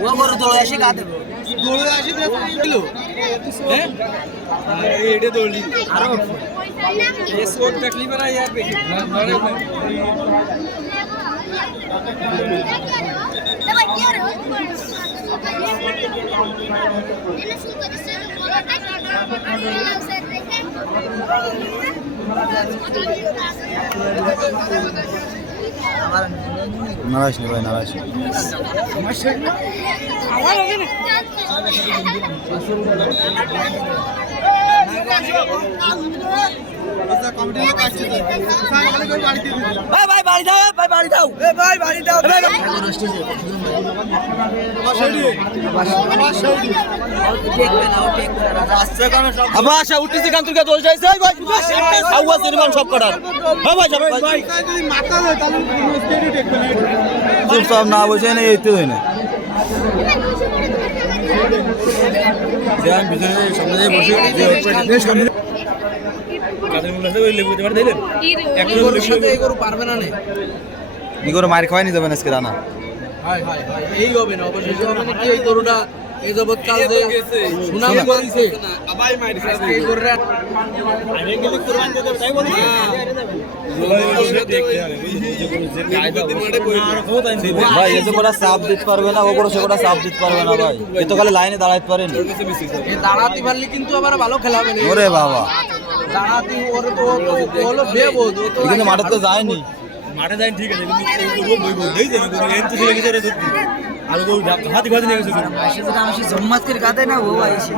ও গরু দোলো এসে গা দেবো নারাজ নি ভাই নারাজ ভাই ভাই বাড়ি দাও ভাই বাড়ি দাও। এ ভাই বাড়ি দাও। ভাই না না আসা উঠতেছে কান যাইছে ভাই সব করার। হ্যাঁ ভাই সব ভাই। চুপ সব না বসে না এই তো না যাই এই গরুর সাথে এই গরু পারবে না নে। কি করে মার খাওয়াই যাবেন আজকে রানা হাই হাই হাই এই হবে না অবশ্যই হবে কি এই গরুটা এই যাবৎ যে সুনাম করেছে। আজকে এই গরুটা ভাই এত করে চাপ দিতে পারবে না ও সে করে চাপ দিতে পারবে না ভাই। এ তো খালি লাইনে দাঁড়াইতে পারেনি। এই দাঁড়াতে পারলে কিন্তু আবার ভালো খেলা হবে না। ওরে বাবা। দাঁড়াতে ওর তো ও তো- ও হলো বেবোধ ও তো কিন্তু মাঠে তো যায়নি। মাঠে যাই ঠিক আছে কিন্তু বই বই দেই যাবে কোনো এন তো ছেলে গেছে রে আর গো হাতি ফাতি নিয়ে গেছে আসে যেটা আমার জম্মাত করে কাঁদে না ও আইসে।